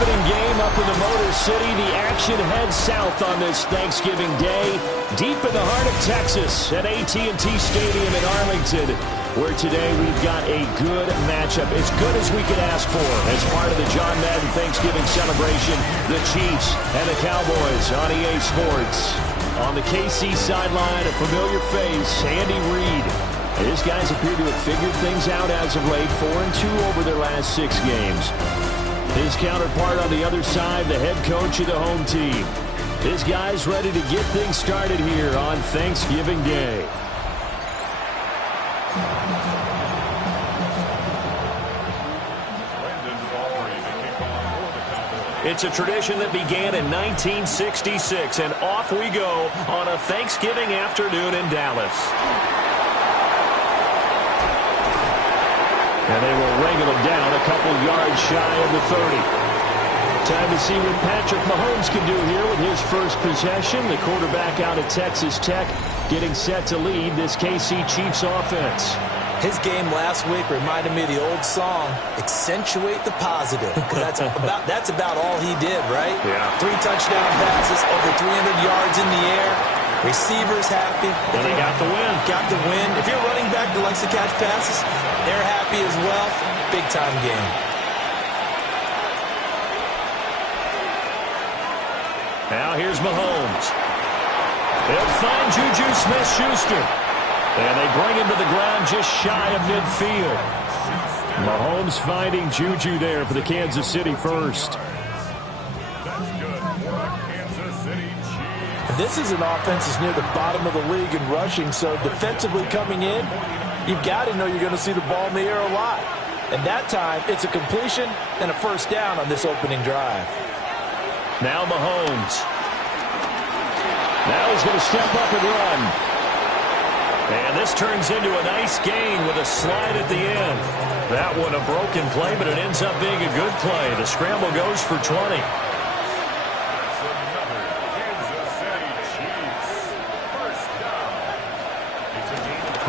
riveting game up in the Motor City. The action heads south on this Thanksgiving Day, deep in the heart of Texas at AT&T Stadium in Arlington, where today we've got a good matchup, as good as we could ask for, as part of the John Madden Thanksgiving celebration. The Chiefs and the Cowboys on EA Sports. On the KC sideline, a familiar face, Andy Reid. His guys appear to have figured things out as of late, 4-2 over their last 6 games. His counterpart on the other side, the head coach of the home team. His guys ready to get things started here on Thanksgiving Day. It's a tradition that began in 1966, and off we go on a Thanksgiving afternoon in Dallas. And they will wrangle him down a couple yards shy of the 30. Time to see what Patrick Mahomes can do here with his first possession. The quarterback out of Texas Tech getting set to lead this KC Chiefs offense. His game last week reminded me of the old song, Accentuate the Positive. That's about all he did, right? Yeah. 3 touchdown passes, over 300 yards in the air. Receivers happy. And they got the win. Got the win. If you're a running back that likes to catch passes, they're happy as well. Big-time game. Now here's Mahomes. They'll find Juju Smith-Schuster. And they bring him to the ground just shy of midfield. Mahomes finding Juju there for the Kansas City first. This is an offense that's near the bottom of the league in rushing, so defensively coming in, you've got to know you're going to see the ball in the air a lot. And that time, it's a completion and a first down on this opening drive. Now Mahomes. Now he's going to step up and run. And this turns into a nice gain with a slide at the end. That one a broken play, but it ends up being a good play. The scramble goes for 20.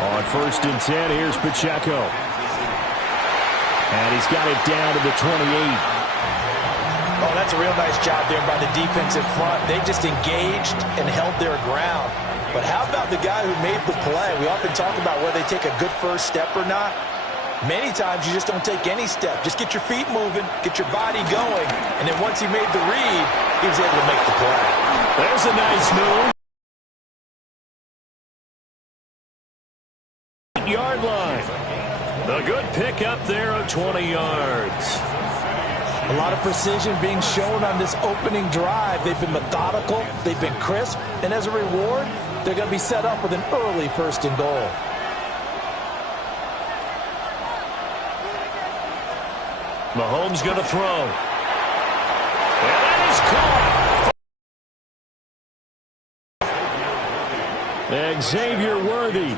On 1st and 10, here's Pacheco. And he's got it down to the 28. Oh, that's a real nice job there by the defensive front. They just engaged and held their ground. But how about the guy who made the play? We often talk about whether they take a good first step or not. Many times you just don't take any step. Just get your feet moving, get your body going. And then once he made the read, he was able to make the play. There's a nice move. 8-yard line. The good pick up there of 20 yards. A lot of precision being shown on this opening drive. They've been methodical, they've been crisp, and as a reward, they're going to be set up with an early 1st and goal. Mahomes going to throw. And that is caught. Xavier Worthy,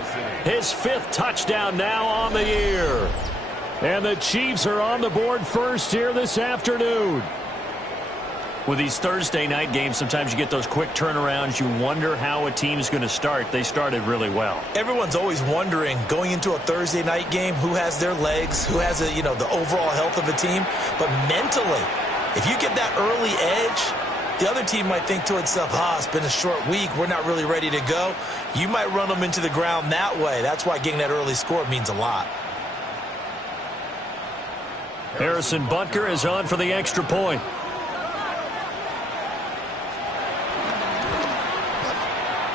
his 5th touchdown now on the year. And the Chiefs are on the board first here this afternoon. With these Thursday night games, sometimes you get those quick turnarounds. You wonder how a team's going to start. They started really well. Everyone's always wondering, going into a Thursday night game, who has their legs, who has the overall health of a team. But mentally, if you get that early edge, the other team might think to itself, it's been a short week, we're not really ready to go. You might run them into the ground that way. That's why getting that early score means a lot. Harrison Butker is on for the extra point.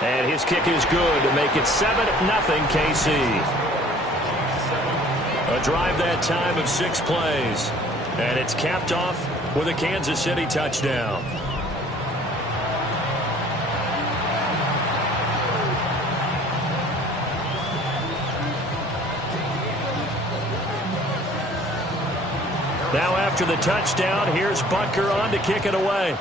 And his kick is good to make it 7-0 KC. A drive that time of 6 plays. And it's capped off with a Kansas City touchdown. Now after the touchdown, here's Butker on to kick it away.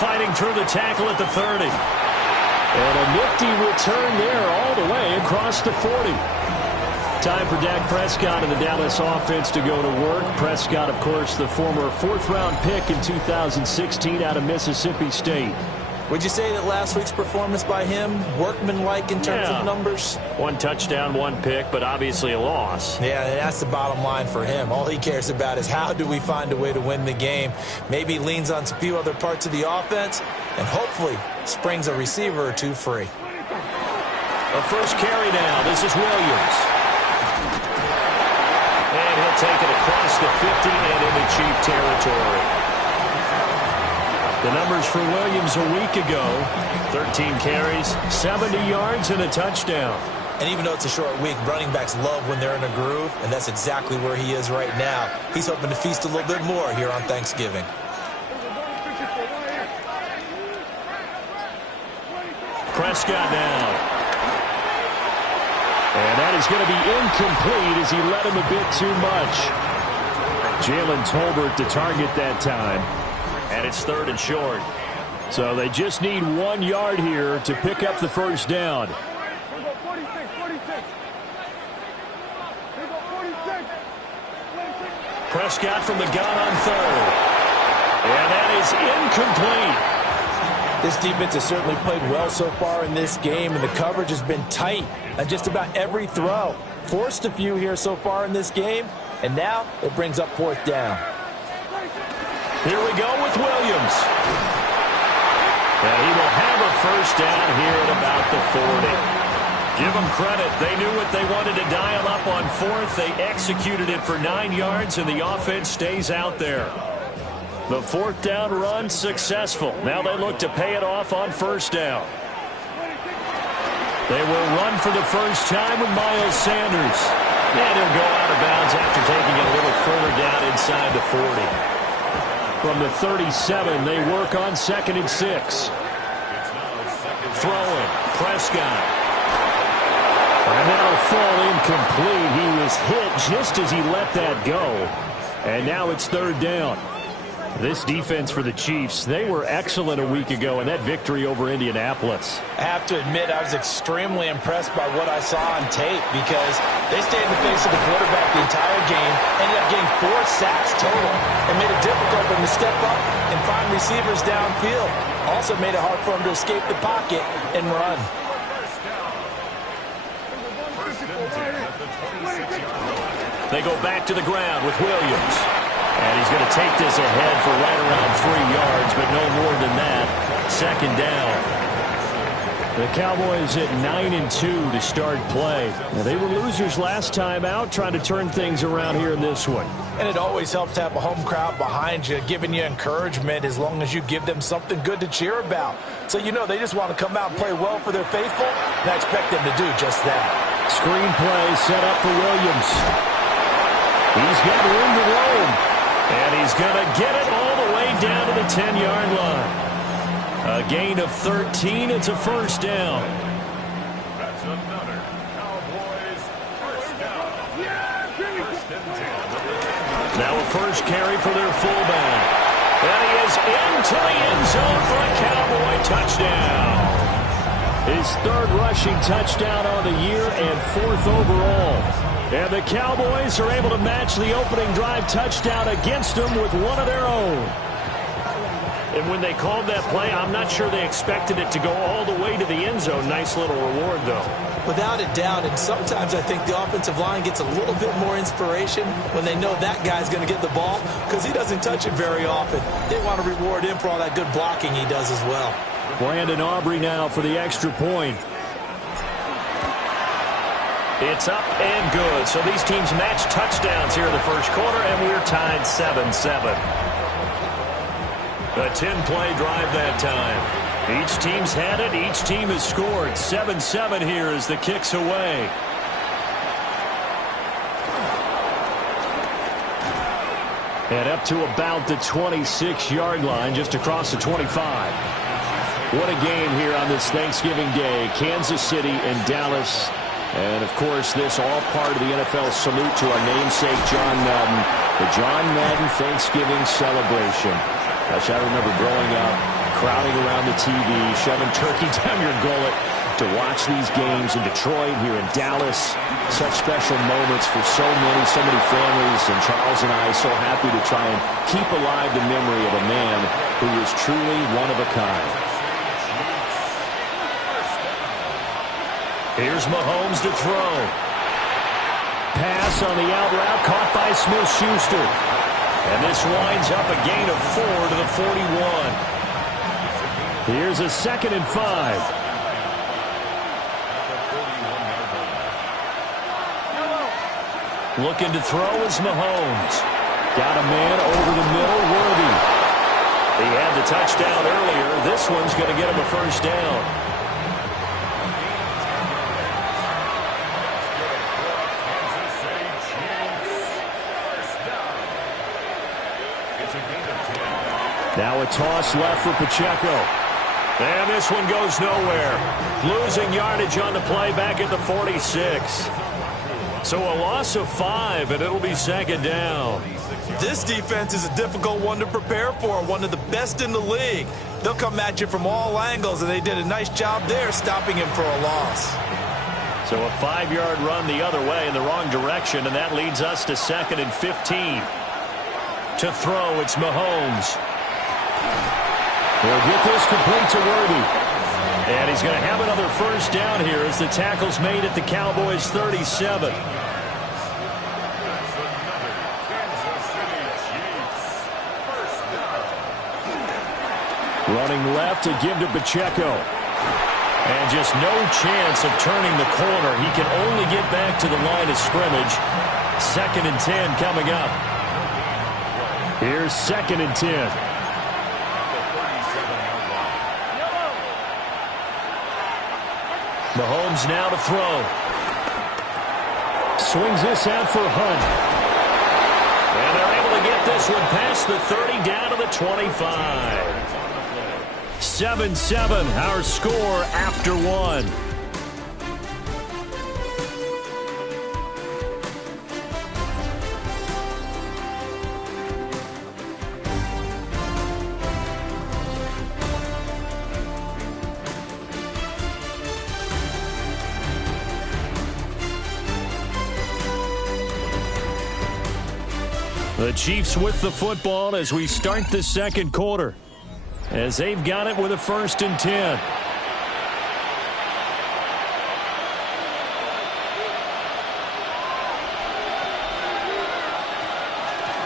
Fighting through the tackle at the 30. And a nifty return there all the way across the 40. Time for Dak Prescott and the Dallas offense to go to work. Prescott, of course, the former 4th-round pick in 2016 out of Mississippi State. Would you say that last week's performance by him, workmanlike in terms of numbers? 1 touchdown, 1 pick, but obviously a loss. Yeah, that's the bottom line for him. All he cares about is how do we find a way to win the game. Maybe he leans on a few other parts of the offense and hopefully springs a receiver or two free. A first carry now. This is Williams. And he'll take it across the 50 and into Chief territory. The numbers for Williams a week ago, 13 carries, 70 yards, and a touchdown. And even though it's a short week, running backs love when they're in a groove, and that's exactly where he is right now. He's hoping to feast a little bit more here on Thanksgiving. Prescott now. And that is going to be incomplete as he led him a bit too much. Jalen Tolbert to target that time. And it's 3rd and short. So they just need 1 yard here to pick up the first down. Prescott from the gun on 3rd. And that is incomplete. This defense has certainly played well so far in this game, and the coverage has been tight on just about every throw. Forced a few here so far in this game, and now it brings up 4th down. Here we go with Williams. And he will have a first down here at about the 40. Give them credit. They knew what they wanted to dial up on 4th. They executed it for 9 yards, and the offense stays out there. The 4th down run successful. Now they look to pay it off on 1st down. They will run for the first time with Miles Sanders. And he'll go out of bounds after taking it a little further down inside the 40. From the 37, they work on 2nd and 6. Throwing, Prescott. And that'll fall incomplete. He was hit just as he let that go. And now it's 3rd down. This defense for the Chiefs, they were excellent a week ago in that victory over Indianapolis. I have to admit, I was extremely impressed by what I saw on tape because they stayed in the face of the quarterback the entire game, ended up getting 4 sacks total, and made it difficult for them to step up and find receivers downfield. Also made it hard for them to escape the pocket and run. They go back to the ground with Williams. And he's going to take this ahead for right around 3 yards, but no more than that. 2nd down. The Cowboys at 9-2 to start play. Now, they were losers last time out, trying to turn things around here in this one. And it always helps to have a home crowd behind you, giving you encouragement as long as you give them something good to cheer about. So you know they just want to come out and play well for their faithful, and I expect them to do just that. Screen play set up for Williams. He's got room to roam. And he's going to get it all the way down to the 10-yard line. A gain of 13. It's a first down. That's another Cowboys first down. Now a first carry for their fullback. And he is into the end zone for a Cowboy touchdown. His 3rd rushing touchdown on the year and 4th overall. And the Cowboys are able to match the opening drive touchdown against them with one of their own. And when they called that play, I'm not sure they expected it to go all the way to the end zone. Nice little reward, though. Without a doubt, and sometimes I think the offensive line gets a little bit more inspiration when they know that guy's going to get the ball because he doesn't touch it very often. They want to reward him for all that good blocking he does as well. Brandon Aubrey now for the extra point. It's up and good. So these teams match touchdowns here in the first quarter, and we're tied 7-7. A 10-play drive that time. Each team's had it. Each team has scored. 7-7 here as the kick's away. And up to about the 26-yard line, just across the 25. What a game here on this Thanksgiving Day. Kansas City and Dallas. And, of course, this all part of the NFL salute to our namesake, John Madden. The John Madden Thanksgiving celebration. Gosh, I remember growing up, crowding around the TV, shoving turkey down your gullet to watch these games in Detroit, here in Dallas. Such special moments for so many families. And Charles and I so happy to try and keep alive the memory of a man who was truly one of a kind. Here's Mahomes to throw. Pass on the out route, caught by Smith-Schuster. And this winds up a gain of 4 to the 41. Here's a 2nd and 5. Looking to throw is Mahomes. Got a man over the middle, Worthy. He had the touchdown earlier. This one's going to get him a first down. Now a toss left for Pacheco. And this one goes nowhere. Losing yardage on the play back at the 46. So a loss of 5, and it'll be 2nd down. This defense is a difficult one to prepare for, one of the best in the league. They'll come at you from all angles, and they did a nice job there stopping him for a loss. So a 5-yard run the other way in the wrong direction, and that leads us to 2nd and 15. To throw, it's Mahomes. He'll get this complete to Worthy. And he's going to have another first down here as the tackle's made at the Cowboys' 37. Running left to give to Pacheco. And just no chance of turning the corner. He can only get back to the line of scrimmage. 2nd and 10 coming up. Here's 2nd and 10. Mahomes now to throw. Swings this out for Hunt. And they're able to get this one past the 30 down to the 25. 7-7, our score after 1. The Chiefs with the football as we start the 2nd quarter. As they've got it with a 1st and 10.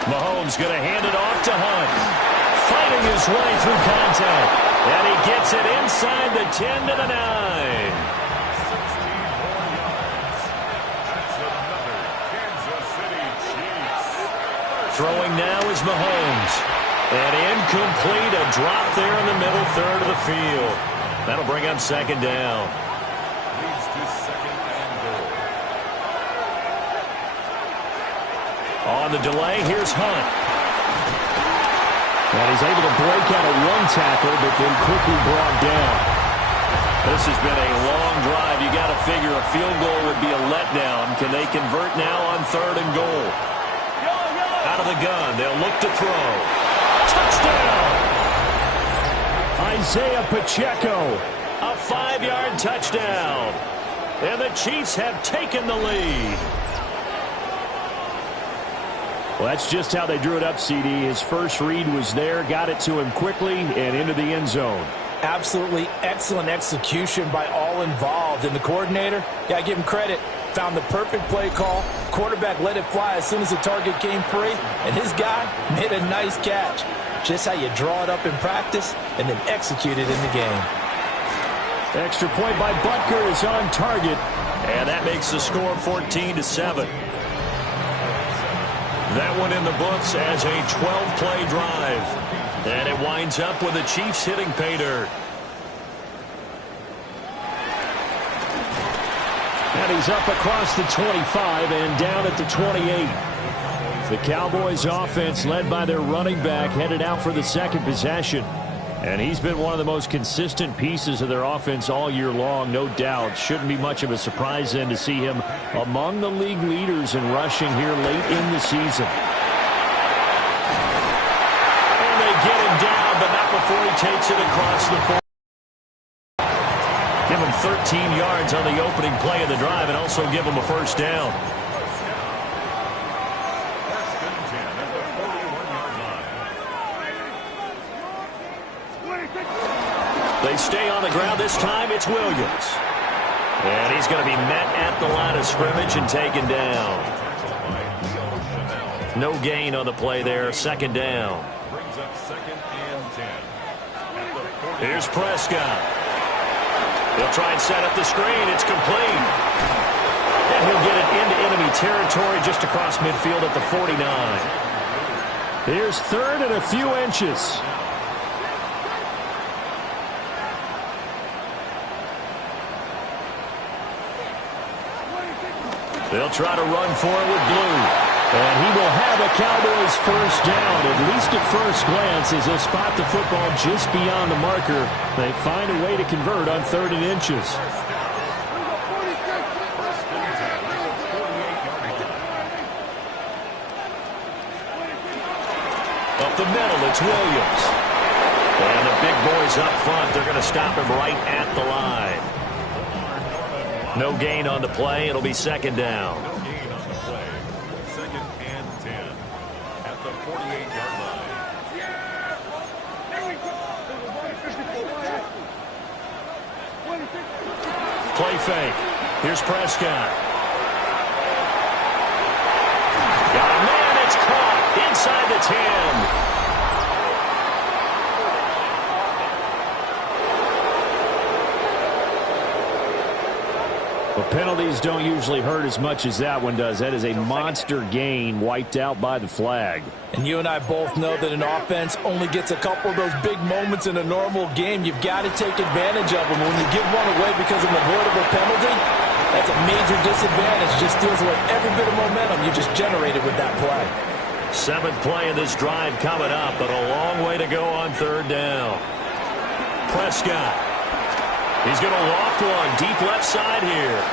Mahomes going to hand it off to Hunt. Fighting his way through contact. And he gets it inside the 10 to the 9. Throwing now is Mahomes. And incomplete, a drop there in the middle third of the field. That'll bring up 2nd down. Leads to 2nd and goal. On the delay, here's Hunt. And he's able to break out of one tackle, but then quickly brought down. This has been a long drive. You got to figure a field goal would be a letdown. Can they convert now on 3rd and goal? Out of the gun, they'll look to throw. Touchdown! Isaiah Pacheco, a 5-yard touchdown. And the Chiefs have taken the lead. Well, that's just how they drew it up, CD. His first read was there, got it to him quickly, and into the end zone. Absolutely excellent execution by all involved. And the coordinator, got to give him credit, found the perfect play call. Quarterback let it fly as soon as the target came free, and his guy made a nice catch. Just how you draw it up in practice and then execute it in the game. Extra point by Butker is on target, and that makes the score 14-7. That one in the books as a 12-play drive. And it winds up with the Chiefs hitting pay dirt. And he's up across the 25 and down at the 28. The Cowboys offense led by their running back headed out for the 2nd possession. And he's been one of the most consistent pieces of their offense all year long, no doubt. Shouldn't be much of a surprise then to see him among the league leaders in rushing here late in the season. And they get him down, but not before he takes it across the 40. Give him 13 yards on the opening play of the drive and also give him a first down. They stay on the ground this time. It's Williams. And he's going to be met at the line of scrimmage and taken down. No gain on the play there. Second down. Here's Prescott. He'll try and set up the screen. It's complete. And he'll get it into enemy territory just across midfield at the 49. Here's third and a few inches. They'll try to run for it with Blue. And he will have a Cowboys first down, at least at first glance, as they'll spot the football just beyond the marker. They find a way to convert on 3rd and inches. Up the middle, it's Williams. And the big boys up front, they're going to stop him right at the line. No gain on the play. It'll be second down. No gain on the play. 2nd and 10 at the 48-yard line. Play fake. Here's Prescott. Got a man. It's caught inside the 10. Well, penalties don't usually hurt as much as that one does. That is a monster gain wiped out by the flag. And you and I both know that an offense only gets a couple of those big moments in a normal game. You've got to take advantage of them. When you give one away because of an avoidable penalty, that's a major disadvantage. Just steals away every bit of momentum you just generated with that play. 7th play of this drive coming up, but a long way to go on 3rd down. Prescott. He's going to loft one deep left side here.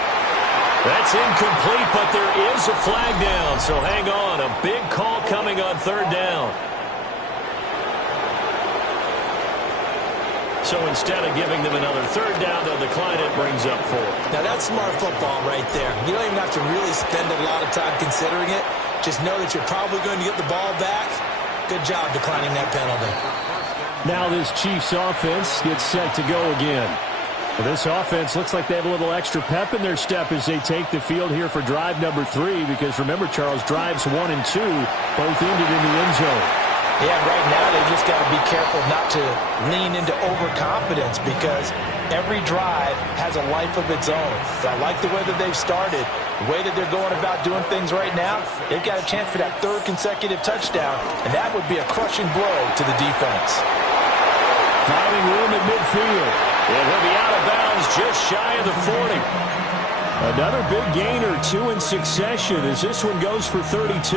That's incomplete, but there is a flag down, so hang on. A big call coming on 3rd down. So instead of giving them another 3rd down, they'll decline it, brings up 4. Now that's smart football right there. You don't even have to really spend a lot of time considering it. Just know that you're probably going to get the ball back. Good job declining that penalty. Now this Chiefs offense gets set to go again. Well, this offense looks like they have a little extra pep in their step as they take the field here for drive number 3, because remember, Charles, drives 1 and 2 both ended in the end zone. Yeah, right now they just got to be careful not to lean into overconfidence, because every drive has a life of its own. I like the way that they've started, the way that they're going about doing things right now. They've got a chance for that 3rd consecutive touchdown, and that would be a crushing blow to the defense. Finding room at midfield. And he'll be out of bounds just shy of the 40. Another big gain or 2 in succession as this one goes for 32.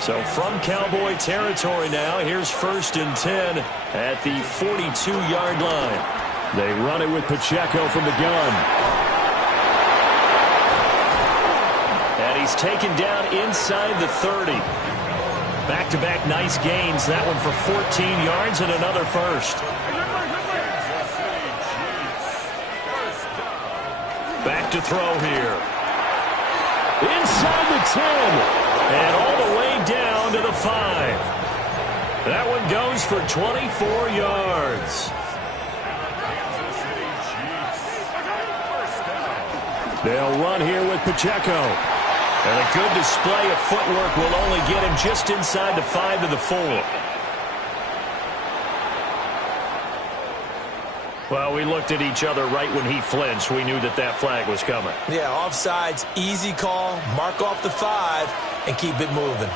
So from Cowboy territory now, here's 1st and 10 at the 42-yard line. They run it with Pacheco from the gun. And he's taken down inside the 30. Back-to-back nice gains. That one for 14 yards and another first. Back to throw here. Inside the 10. And all the way down to the 5. That one goes for 24 yards. They'll run here with Pacheco. And a good display of footwork will only get him just inside the 5 to the 4. Well, we looked at each other right when he flinched. We knew that that flag was coming. Yeah, offsides, easy call, mark off the 5, and keep it moving.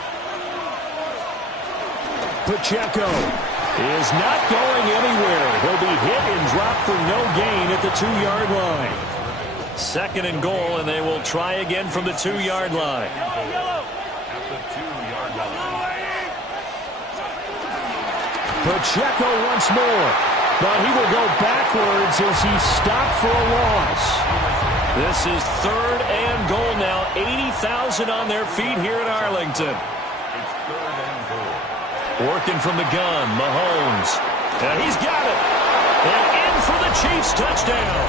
Pacheco is not going anywhere. He'll be hit and dropped for no gain at the 2-yard line. 2nd and goal, and they will try again from the 2-yard line. At the 2-yard line. Pacheco once more. But he will go backwards as he stopped for a loss. This is 3rd and goal now. 80,000 on their feet here in Arlington. It's 3rd and goal. Working from the gun, Mahomes. And he's got it. And in for the Chiefs touchdown.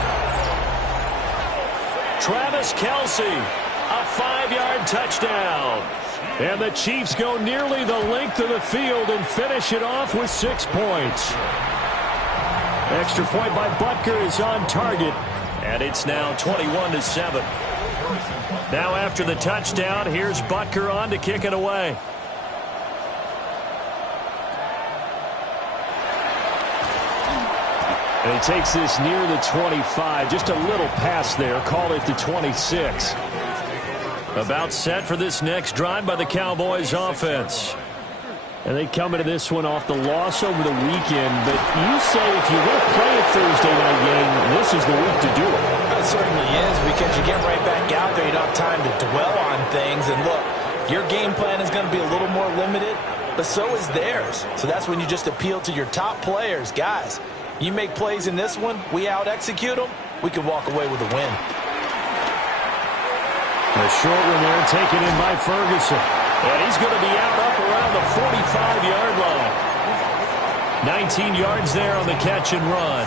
Travis Kelce, a 5-yard touchdown. And the Chiefs go nearly the length of the field and finish it off with 6 points. Extra point by Butker is on target. And it's now 21-7. Now after the touchdown, here's Butker on to kick it away. And he takes this near the 25. Just a little pass there. Call it the 26. About set for this next drive by the Cowboys offense. And they come into this one off the loss over the weekend. But you say if you will play a Thursday night game, this is the week to do it. It certainly is, because you get right back out there. You don't have time to dwell on things. And look, your game plan is going to be a little more limited, but so is theirs. So that's when you just appeal to your top players. Guys, you make plays in this one, we out-execute them, we can walk away with a win. The short one there taken in by Ferguson. And he's going to be out up around the 45-yard line. 19 yards there on the catch and run.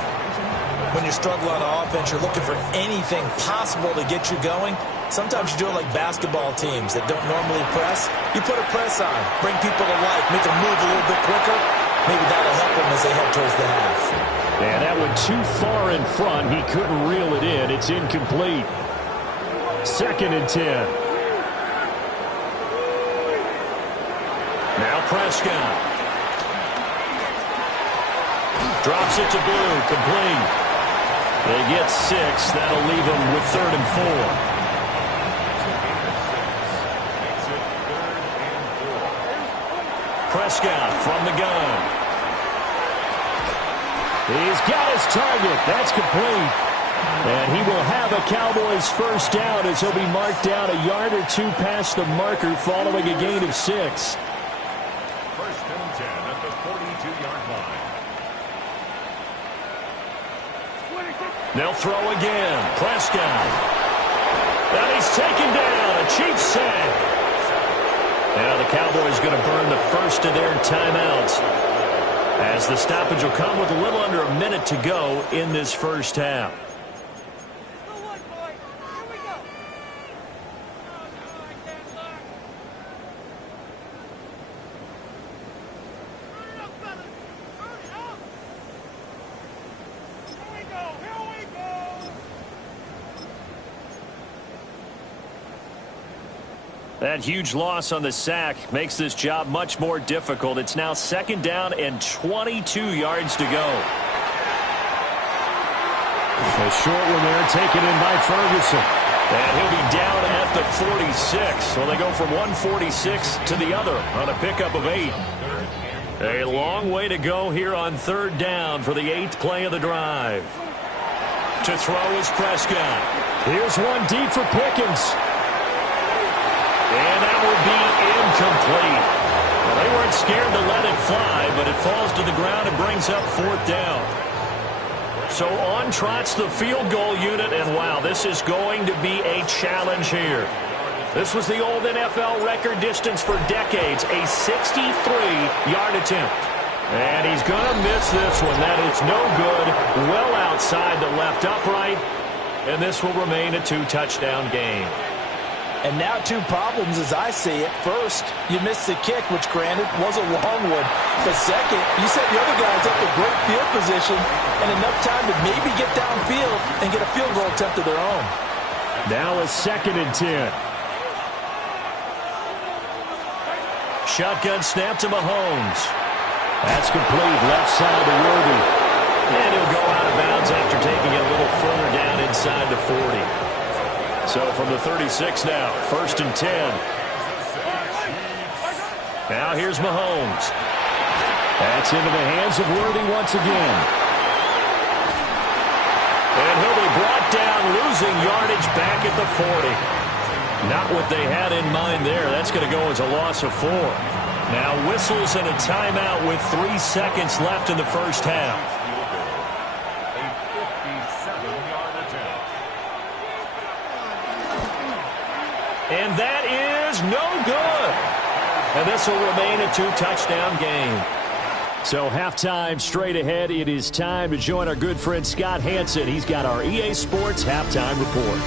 When you struggle on offense, you're looking for anything possible to get you going. Sometimes you do it like basketball teams that don't normally press. You put a press on, bring people to life, make them move a little bit quicker. Maybe that'll help them as they head towards the half. And that went too far in front. He couldn't reel it in. It's incomplete. 2nd and 10. Now Prescott. Drops it to Blue. Complete. They get 6. That'll leave them with 3rd and 4. Prescott from the gun. He's got his target. That's complete. And he will have a Cowboys first down as he'll be marked down a yard or two past the marker following a gain of 6. 1st and 10 at the 42-yard line. They'll throw again. Prescott. And he's taken down. A Chiefs sack. Now the Cowboys going to burn the first of their timeouts, as the stoppage will come with a little under a minute to go in this first half. That huge loss on the sack makes this job much more difficult. It's now 2nd down and 22 yards to go. A short one there taken in by Ferguson. And he'll be down at the 46. Well, they go from 146 to the other on a pickup of 8. A long way to go here on 3rd down for the 8th play of the drive. To throw is Prescott. Here's one deep for Pickens. And that will be incomplete. Well, they weren't scared to let it fly, but it falls to the ground and brings up 4th down. So on trots the field goal unit, and wow, this is going to be a challenge here. This was the old NFL record distance for decades, a 63-yard attempt. And he's going to miss this one. That is no good, well outside the left upright, and this will remain a 2-touchdown game. And now 2 problems as I see it. First, you missed the kick, which granted was a long one. But second, you set the other guys up with great field position and enough time to maybe get downfield and get a field goal attempt of their own. Now a 2nd and 10. Shotgun snap to Mahomes. That's complete. Left side to Worthy. And he'll go out of bounds after taking it a little further down inside the 40. So from the 36 now, 1st and 10. Now here's Mahomes. That's into the hands of Worthy once again. And he'll be brought down, losing yardage back at the 40. Not what they had in mind there. That's going to go as a loss of 4. Now whistles and a timeout with 3 seconds left in the first half. And that is no good. And this will remain a 2-touchdown game. So halftime straight ahead. It is time to join our good friend Scott Hansen. He's got our EA Sports halftime report.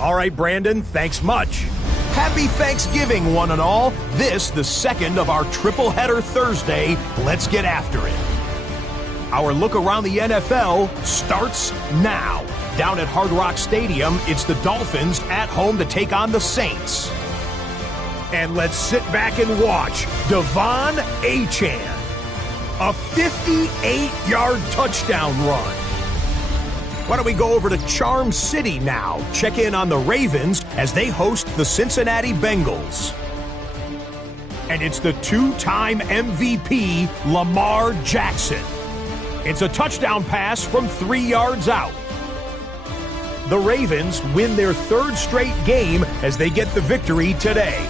All right, Brandon, thanks much. Happy Thanksgiving, one and all. This, the second of our triple header Thursday. Let's get after it. Our look around the NFL starts now. Down at Hard Rock Stadium, it's the Dolphins at home to take on the Saints. And let's sit back and watch Devon Achane. A 58-yard touchdown run. Why don't we go over to Charm City now? Check in on the Ravens as they host the Cincinnati Bengals. And it's the two-time MVP, Lamar Jackson. It's a touchdown pass from 3 yards out. The Ravens win their third straight game as they get the victory today.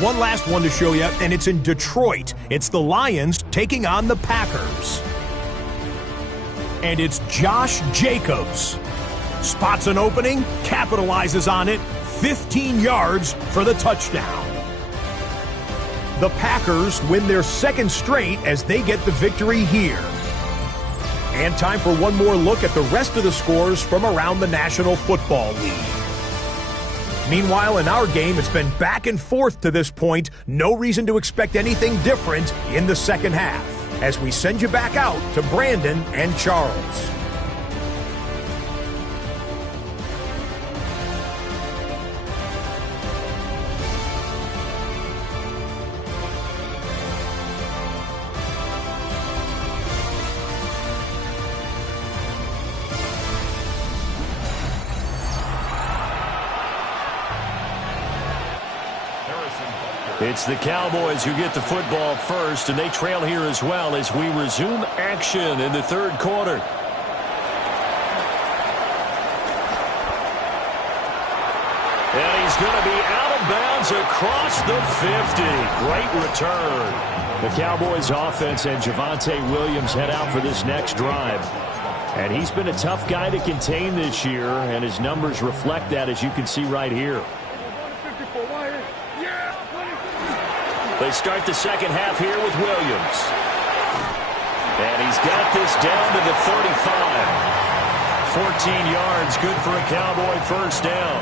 One last one to show you, and it's in Detroit. It's the Lions taking on the Packers. And it's Josh Jacobs. Spots an opening, capitalizes on it, 15 yards for the touchdown. The Packers win their second straight as they get the victory here. And time for one more look at the rest of the scores from around the National Football League. Meanwhile, in our game, it's been back and forth to this point. No reason to expect anything different in the second half, as we send you back out to Brandon and Charles. It's the Cowboys who get the football first, and they trail here as well as we resume action in the third quarter. And he's going to be out of bounds across the 50. Great return. The Cowboys offense and Javonte Williams head out for this next drive. And he's been a tough guy to contain this year, and his numbers reflect that, as you can see right here. They start the second half here with Williams. And he's got this down to the 35. 14 yards, good for a Cowboy first down.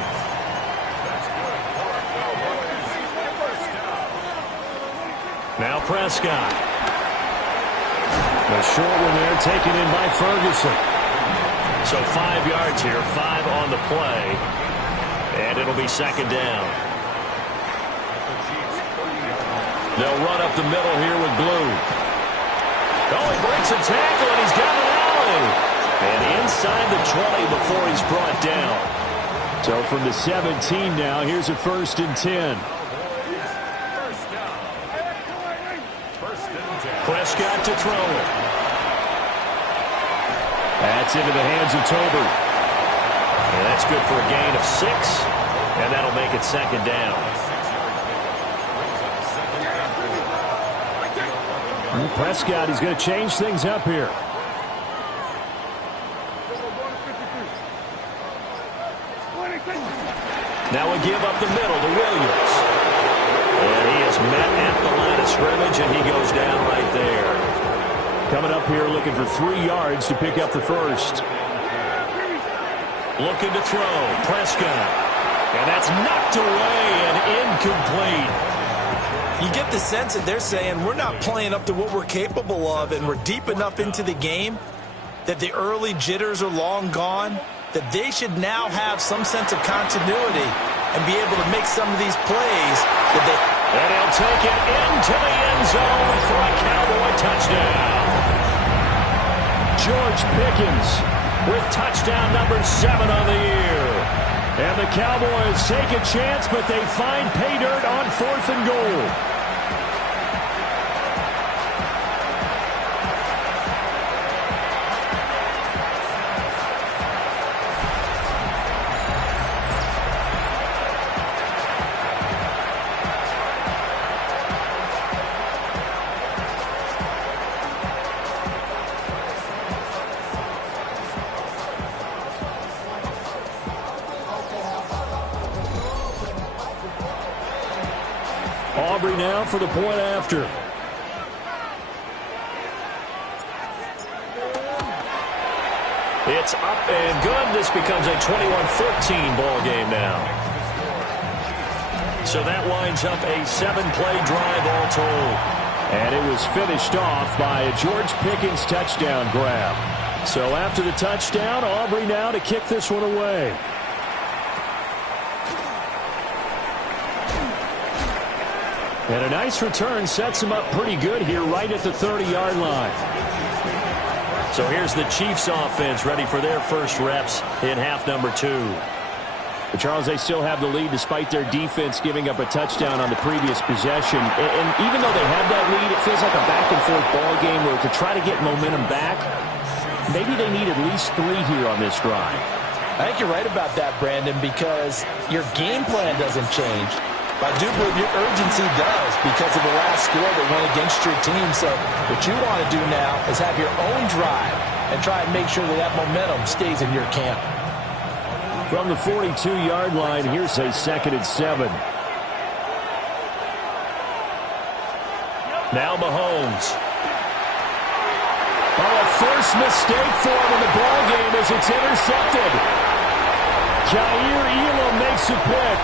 Now Prescott. A short one there taken in by Ferguson. So 5 yards here, 5 on the play. And it'll be second down. They'll run up the middle here with Blue. Oh, he breaks a tackle, and he's got an alley. And inside the 20 before he's brought down. So from the 17 now, here's a 1st and 10. Prescott to throw it. That's into the hands of Tolbert. And that's good for a gain of 6. And that'll make it second down. Prescott, he's going to change things up here. Now a give up the middle to Williams. And he is met at the line of scrimmage, and he goes down right there. Coming up here looking for 3 yards to pick up the first. Looking to throw. Prescott. And that's knocked away and incomplete. You get the sense that they're saying we're not playing up to what we're capable of, and we're deep enough into the game that the early jitters are long gone, that they should now have some sense of continuity and be able to make some of these plays. And he'll take it into the end zone for a Cowboy touchdown. George Pickens with touchdown number 7 on the year. And the Cowboys take a chance, but they find pay dirt on 4th and goal. Aubrey now for the point after. It's up and good. This becomes a 21-14 ball game now. So that winds up a 7-play drive all told. And it was finished off by a George Pickens touchdown grab. So after the touchdown, Aubrey now to kick this one away. And a nice return sets him up pretty good here right at the 30-yard line. So here's the Chiefs offense ready for their first reps in half number 2. But Charles, they still have the lead despite their defense giving up a touchdown on the previous possession. And even though they have that lead, it feels like a back-and-forth ball game where to try to get momentum back, maybe they need at least 3 here on this drive. I think you're right about that, Brandon, because your game plan doesn't change. But I do believe your urgency does because of the last score that went against your team. So what you want to do now is have your own drive and try and make sure that that momentum stays in your camp. From the 42-yard line, here's a 2nd and 7. Now Mahomes. Oh, a first mistake for him in the ball game as it's intercepted. Jair Elam makes a pick.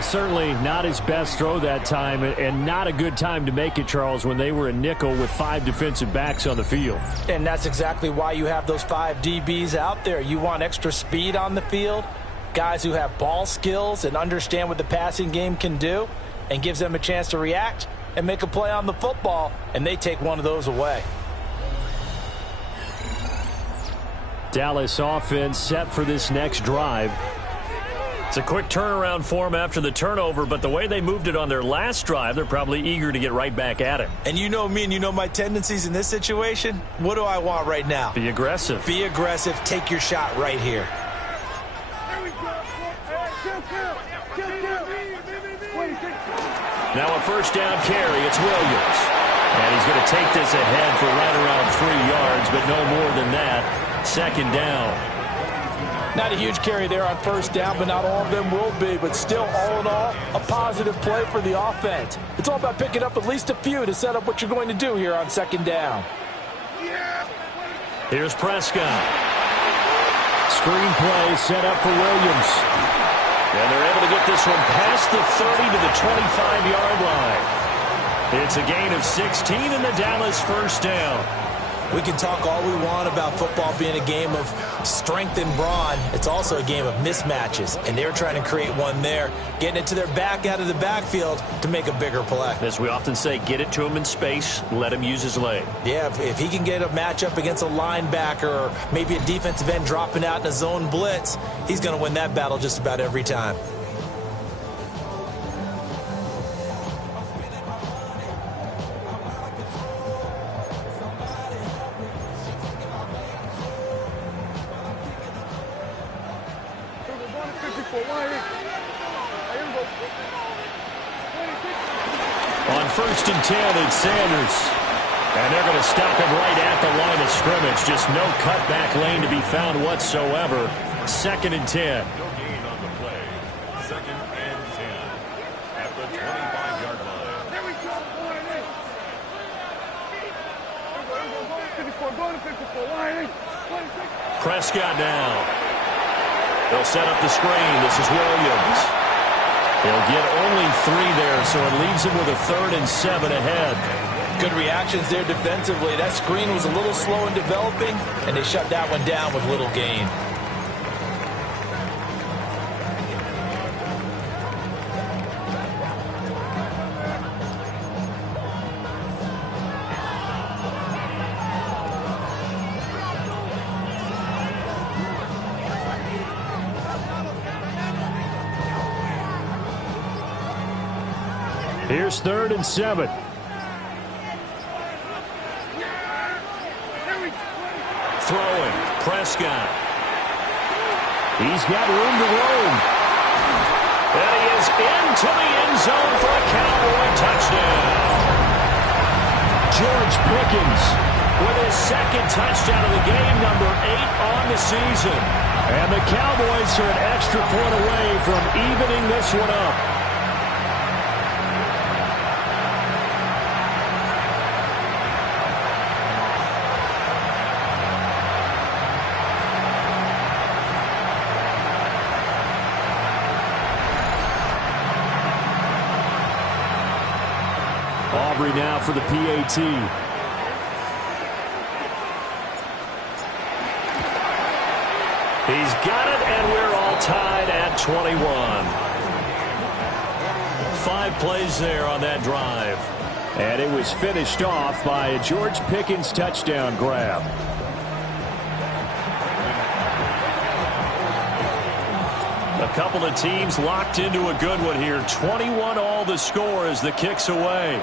Certainly not his best throw that time, and not a good time to make it, Charles, when they were a nickel with 5 defensive backs on the field. And that's exactly why you have those 5 DBs out there. You want extra speed on the field, guys who have ball skills and understand what the passing game can do, and gives them a chance to react and make a play on the football, and they take one of those away. Dallas offense set for this next drive. It's a quick turnaround for them after the turnover, but the way they moved it on their last drive, they're probably eager to get right back at it. And you know me and you know my tendencies in this situation. What do I want right now? Be aggressive. Be aggressive. Take your shot right here. Now a first down carry. It's Williams. And he's going to take this ahead for right around 3 yards, but no more than that. 2nd down. Not a huge carry there on first down, but not all of them will be. But still, all in all, a positive play for the offense. It's all about picking up at least a few to set up what you're going to do here on 2nd down. Here's Prescott. Screen play set up for Williams. And they're able to get this one past the 30 to the 25-yard line. It's a gain of 16 in the Dallas first down. We can talk all we want about football being a game of strength and brawn. It's also a game of mismatches, and they're trying to create one there, getting it to their back out of the backfield to make a bigger play. As we often say, get it to him in space, let him use his leg. Yeah, if he can get a matchup against a linebacker or maybe a defensive end dropping out in a zone blitz, he's going to win that battle just about every time. On 1st and 10, it's Sanders. And they're going to stop him right at the line of scrimmage. Just no cutback lane to be found whatsoever. 2nd and 10. No gain on the play. 2nd and 10 at the 25-yard line. Prescott now. They'll set up the screen. This is Williams. He'll get only 3 there, so it leaves him with a 3rd and 7 ahead. Good reactions there defensively. That screen was a little slow in developing, and they shut that one down with little gain. Here's 3rd and 7. Throwing, Prescott. He's got room to roam. And he is into the end zone for a Cowboy touchdown. George Pickens with his 2nd touchdown of the game, number 8 on the season. And the Cowboys are an extra point away from evening this one up. Aubrey now for the PAT. He's got it, and we're all tied at 21. 5 plays there on that drive. And it was finished off by a George Pickens touchdown grab. A couple of teams locked into a good one here. 21 all the score as the kick's away.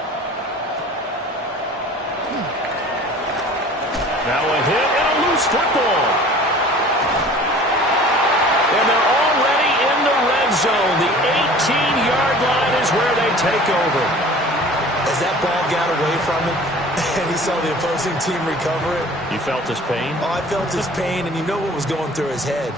Now a hit and a loose football. And they're already in the red zone. The 18-yard line is where they take over. As that ball got away from him and he saw the opposing team recover it. You felt his pain? Oh, I felt his pain, and you know what was going through his head.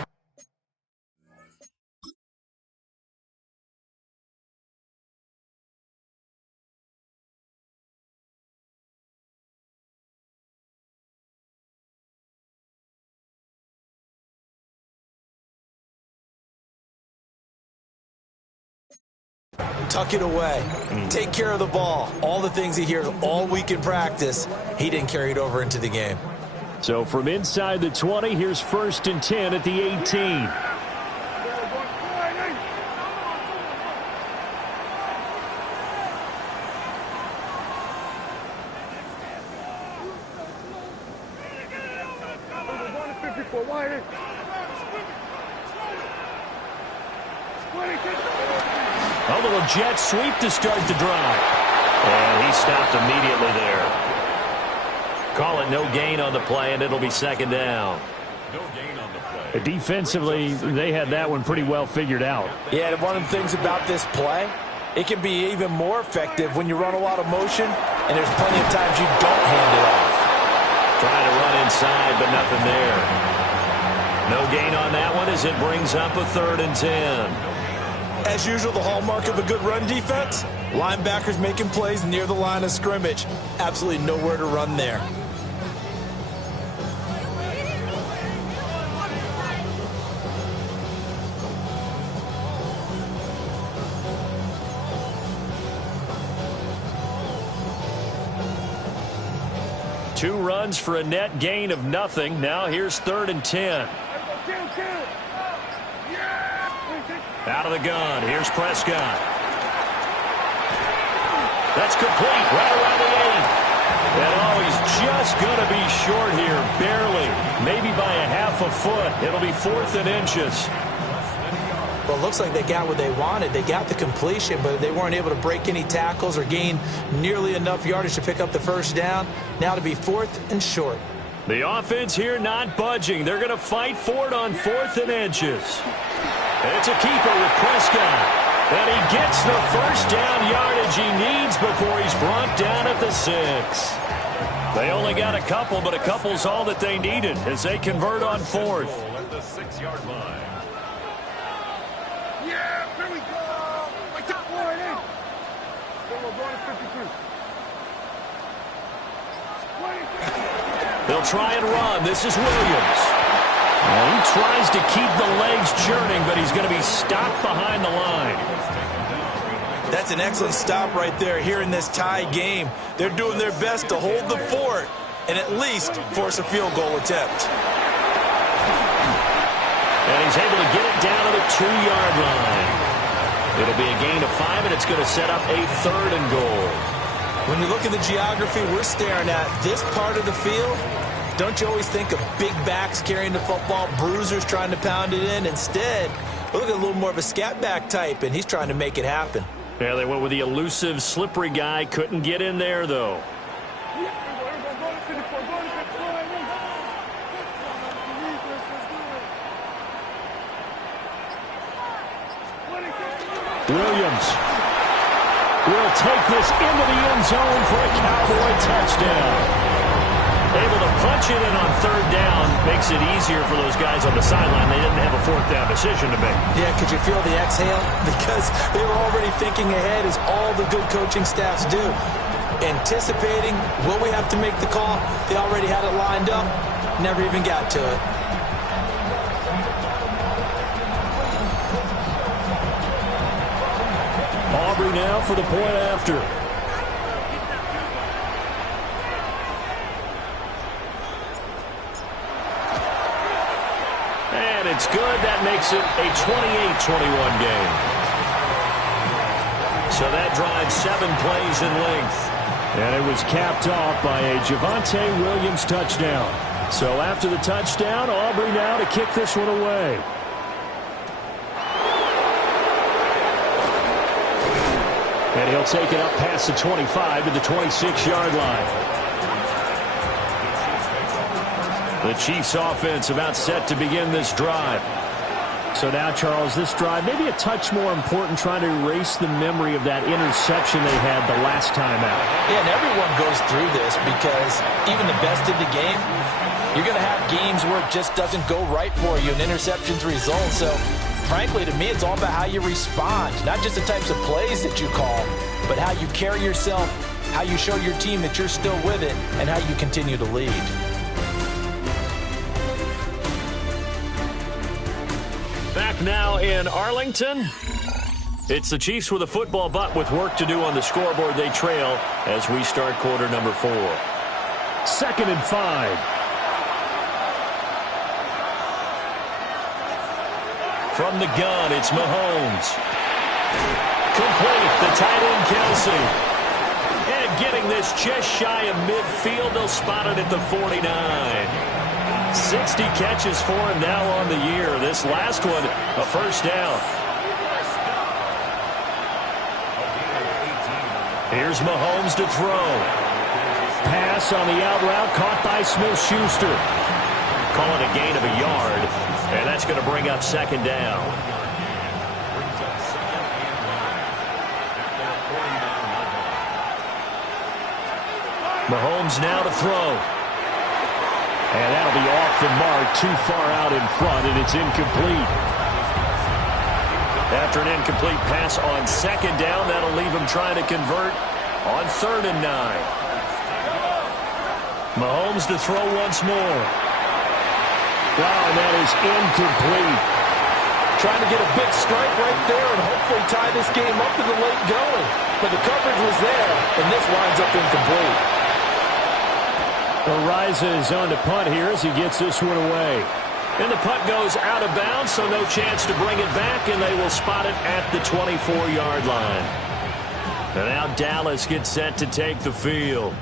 Tuck it away. Take care of the ball. All the things he hears all week in practice, he didn't carry it over into the game. So from inside the 20, here's 1st and 10 at the 18. A little jet sweep to start the drive. And he stopped immediately there. Call it no gain on the play, and it'll be 2nd down. No gain on the play. Defensively, they had that one pretty well figured out. Yeah, and one of the things about this play, it can be even more effective when you run a lot of motion, and there's plenty of times you don't hand it off. Trying to run inside, but nothing there. No gain on that one as it brings up a 3rd and 10. As usual, the hallmark of a good run defense, linebackers making plays near the line of scrimmage. Absolutely nowhere to run there. Two runs for a net gain of nothing. Now here's 3rd and 10. Out of the gun. Here's Prescott. That's complete. Right around the 8. And oh, he's just going to be short here. Barely. Maybe by a half a foot. It'll be 4th and inches. Well, it looks like they got what they wanted. They got the completion, but they weren't able to break any tackles or gain nearly enough yardage to pick up the 1st down. Now to be 4th and short. The offense here not budging. They're going to fight for it on 4th and inches. And it's a keeper with Prescott. And he gets the 1st down yardage he needs before he's brought down at the 6. They only got a couple, but a couple's all that they needed as they convert on 4th. At the 6-yard line. Yeah, here we go. I took one in. We're going to 52. They'll try and run. This is Williams. Well, he tries to keep the legs churning, but he's going to be stopped behind the line. That's an excellent stop right there here in this tie game. They're doing their best to hold the fort and at least force a field goal attempt. And he's able to get it down to the 2-yard line. It'll be a gain of 5, and it's going to set up a 3rd and goal. When you look at the geography we're staring at, this part of the field, don't you always think of big backs carrying the football, bruisers trying to pound it in? Instead, look at a little more of a scat back type, and he's trying to make it happen. Yeah, they went with the elusive, slippery guy. Couldn't get in there, though. Williams will take this into the end zone for a Cowboy touchdown. Able to punch it in on 3rd down. Makes it easier for those guys on the sideline. They didn't have a 4th down decision to make. Yeah, could you feel the exhale? Because they were already thinking ahead, as all the good coaching staffs do. Anticipating, will we have to make the call? They already had it lined up. Never even got to it. Aubrey now for the point after. And it's good. That makes it a 28-21 game. So that drives 7 plays in length. And it was capped off by a Javonte Williams touchdown. So after the touchdown, Aubrey now to kick this one away. And he'll take it up past the 25 to the 26-yard line. The Chiefs offense about set to begin this drive. So now, Charles, this drive maybe a touch more important, trying to erase the memory of that interception they had the last time out. Yeah, and everyone goes through this because even the best in the game, you're going to have games where it just doesn't go right for you and interceptions result. So, frankly, to me, it's all about how you respond, not just the types of plays that you call, but how you carry yourself, how you show your team that you're still with it, and how you continue to lead. Back now in Arlington. It's the Chiefs with a football, but with work to do on the scoreboard. They trail as we start quarter number 4. 2nd and 5. From the gun, it's Mahomes. Complete, the tight end Kelsey. And getting this just shy of midfield, they'll spot it at the 49. 60 catches for him now on the year. This last one, a first down. Here's Mahomes to throw. Pass on the out route, caught by Smith-Schuster. Call it a gain of a yard, and that's going to bring up 2nd down. Mahomes now to throw. And that'll be off the mark, too far out in front, and it's incomplete. After an incomplete pass on 2nd down, that'll leave him trying to convert on 3rd and 9. Mahomes to throw once more. Wow, and that is incomplete. Trying to get a big strike right there and hopefully tie this game up in the late going. But the coverage was there, and this winds up incomplete. Ariza is on to punt here as he gets this one away. And the punt goes out of bounds, so no chance to bring it back, and they will spot it at the 24-yard line. And now Dallas gets set to take the field.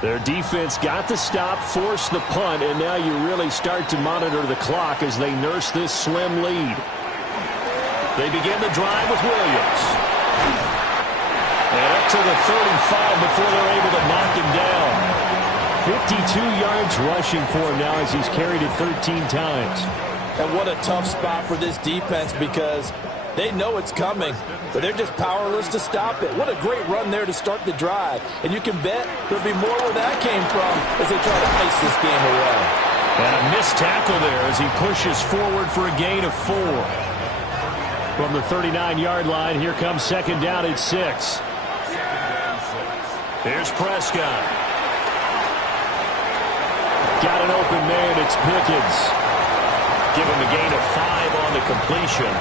Their defense got the stop, forced the punt, and now you really start to monitor the clock as they nurse this slim lead. They begin the drive with Williams. And up to the 35 before they're able to knock him down. 52 yards rushing for him now as he's carried it 13 times. And what a tough spot for this defense because they know it's coming, but they're just powerless to stop it. What a great run there to start the drive. And you can bet there'll be more where that came from as they try to ice this game away. And a missed tackle there as he pushes forward for a gain of 4. From the 39-yard line, here comes 2nd down at 6. Here's Prescott. Got an open man, it's Pickens. Give him a gain of 5 on the completion.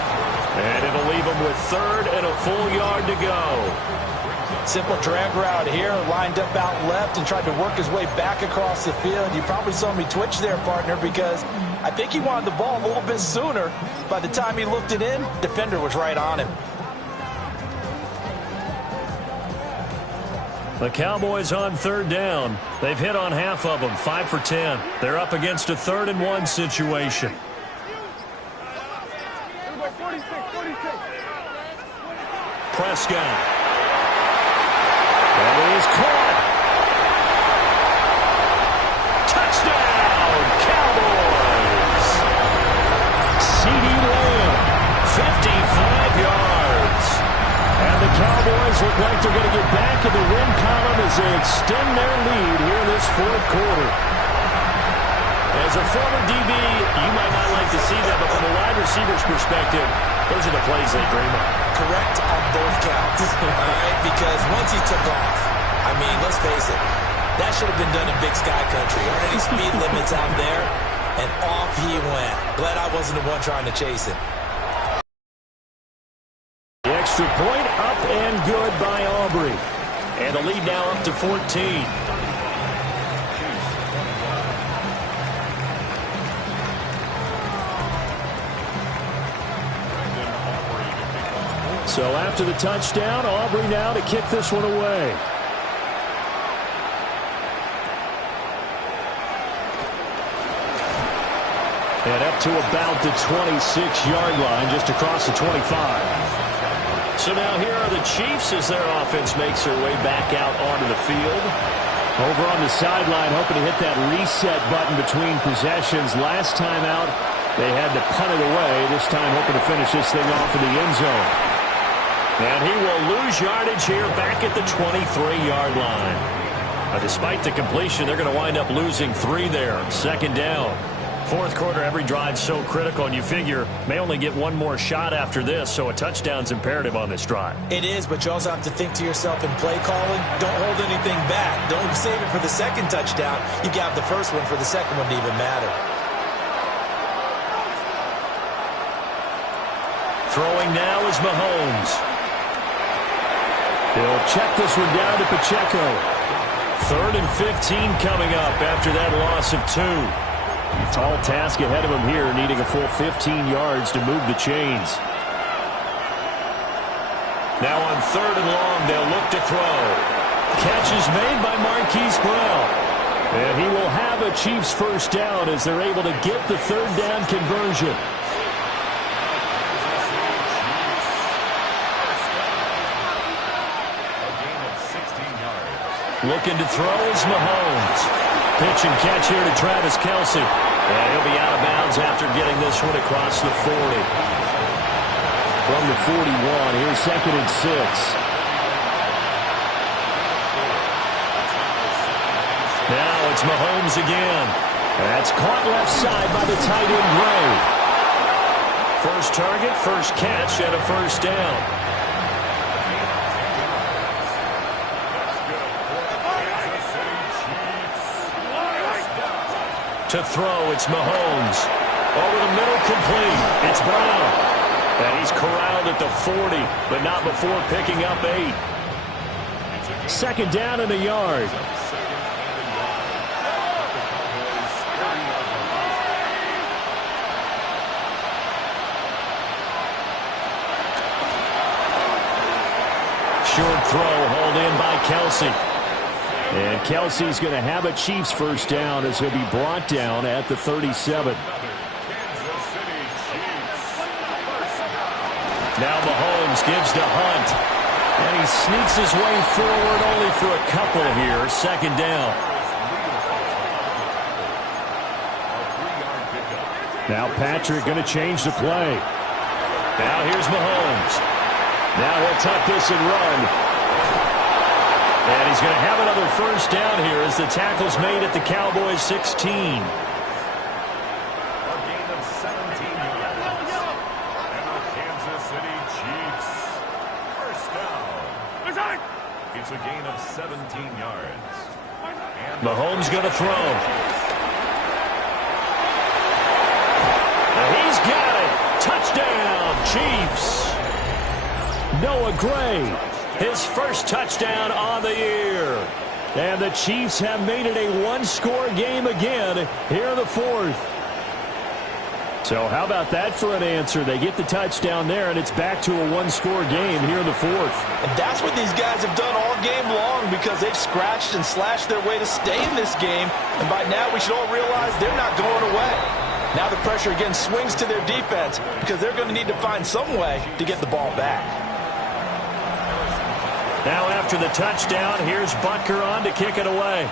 And it'll leave him with 3rd and a full yard to go. Simple drag route here, lined up out left and tried to work his way back across the field. You probably saw me twitch there, partner, because I think he wanted the ball a little bit sooner. By the time he looked it in, defender was right on him. The Cowboys on 3rd down. They've hit on half of them, 5 for 10. They're up against a 3rd and 1 situation. Prescott. That is caught. Touchdown, Cowboys. CeeDee Lamb, 55 yards. And the Cowboys look like they're going to get back in the win column as they extend their lead here in this 4th quarter. As a former DB, you might not like to see that, but from a wide receiver's perspective, those are the plays they dream of. Correct on both counts, all right? Because once he took off, I mean, let's face it, that should have been done in Big Sky Country. Aren't any speed limits out there? And off he went. Glad I wasn't the one trying to chase him. The extra point up and good by Aubrey. And the lead now up to 14. So after the touchdown, Aubrey now to kick this one away. And up to about the 26-yard line, just across the 25. So now here are the Chiefs as their offense makes their way back out onto the field. Over on the sideline, hoping to hit that reset button between possessions. Last time out, they had to punt it away. This time hoping to finish this thing off in the end zone. And he will lose yardage here back at the 23-yard line. Despite the completion, they're going to wind up losing 3 there. Second down. Fourth quarter, every drive so critical, and you figure may only get one more shot after this, so a touchdown's imperative on this drive. It is, but you also have to think to yourself in play calling, don't hold anything back. Don't save it for the second touchdown. You got the first one for the second one to even matter. Throwing now is Mahomes. He'll check this one down to Pacheco. 3rd and 15 coming up after that loss of 2. Tall task ahead of him here, needing a full 15 yards to move the chains. Now on 3rd and long, they'll look to throw. Catch is made by Marquise Brown. And he will have a Chiefs first down as they're able to get the 3rd down conversion. Looking to throw is Mahomes. Pitch and catch here to Travis Kelce. And he'll be out of bounds after getting this one across the 40. From the 41, here's 2nd and 6. Now it's Mahomes again. That's caught left side by the tight end, Gray. First target, first catch, and a first down. To throw, it's Mahomes. Over the middle, complete. It's Brown. And he's corralled at the 40, but not before picking up 8. 2nd down and a yard. Short throw, hauled in by Kelce. And Kelce's going to have a Chiefs first down as he'll be brought down at the 37. Now Mahomes gives to Hunt. And he sneaks his way forward only for a couple here. 2nd down. Now Patrick going to change the play. Now here's Mahomes. Now he'll tuck this and run. And he's going to have another first down here as the tackle's made at the Cowboys 16. A gain of 17 yards. And the Kansas City Chiefs. First down. It's a gain of 17 yards. And Mahomes going to throw. And he's got it. Touchdown, Chiefs. Noah Gray. His first touchdown on the year. And the Chiefs have made it a one-score game again here in the 4th. So how about that for an answer? They get the touchdown there, and it's back to a one-score game here in the 4th. And that's what these guys have done all game long because they've scratched and slashed their way to stay in this game. And by now we should all realize they're not going away. Now the pressure again swings to their defense because they're going to need to find some way to get the ball back. Now after the touchdown, here's Butker on to kick it away.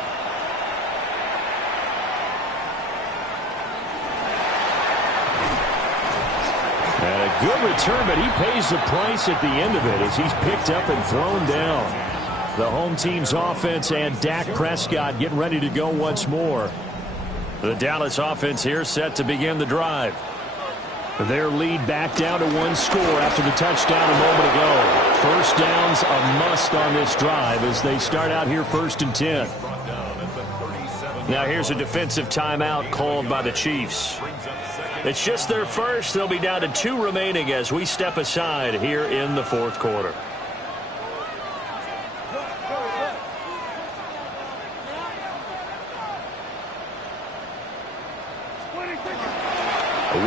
And a good return, but he pays the price at the end of it as he's picked up and thrown down. The home team's offense and Dak Prescott getting ready to go once more. The Dallas offense here set to begin the drive. Their lead back down to one score after the touchdown a moment ago. First down's a must on this drive as they start out here 1st and 10. Now here's a defensive timeout called by the Chiefs. It's just their first. They'll be down to 2 remaining as we step aside here in the 4th quarter.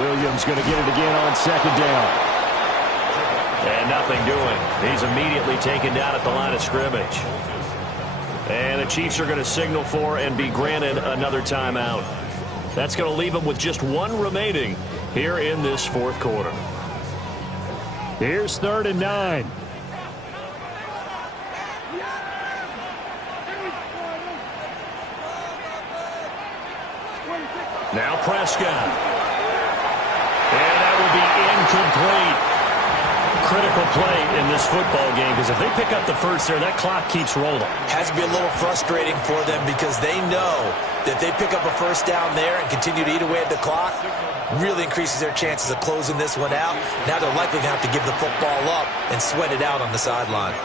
Williams going to get it again on 2nd down. And nothing doing. He's immediately taken down at the line of scrimmage. And the Chiefs are going to signal for and be granted another timeout. That's going to leave them with just one remaining here in this fourth quarter. Here's 3rd and 9. Now Prescott. And that will be incomplete. Critical play in this football game, because if they pick up the first there, that clock keeps rolling. Has to be a little frustrating for them because they know that they pick up a first down there and continue to eat away at the clock, really increases their chances of closing this one out. Now they're likely going to have to give the football up and sweat it out on the sideline.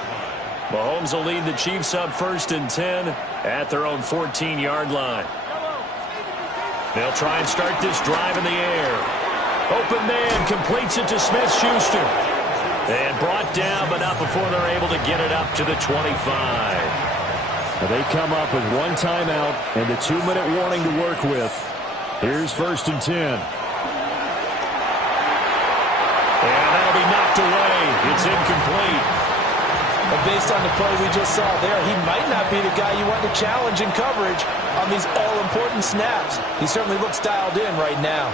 Mahomes will lead the Chiefs up 1st and 10 at their own 14-yard line. They'll try and start this drive in the air. Open man completes it to Smith-Schuster. And brought down, but not before they're able to get it up to the 25. Now they come up with one timeout and the 2-minute warning to work with. Here's 1st and 10. And that'll be knocked away. It's incomplete. But based on the play we just saw there, he might not be the guy you want to challenge in coverage on these all-important snaps. He certainly looks dialed in right now.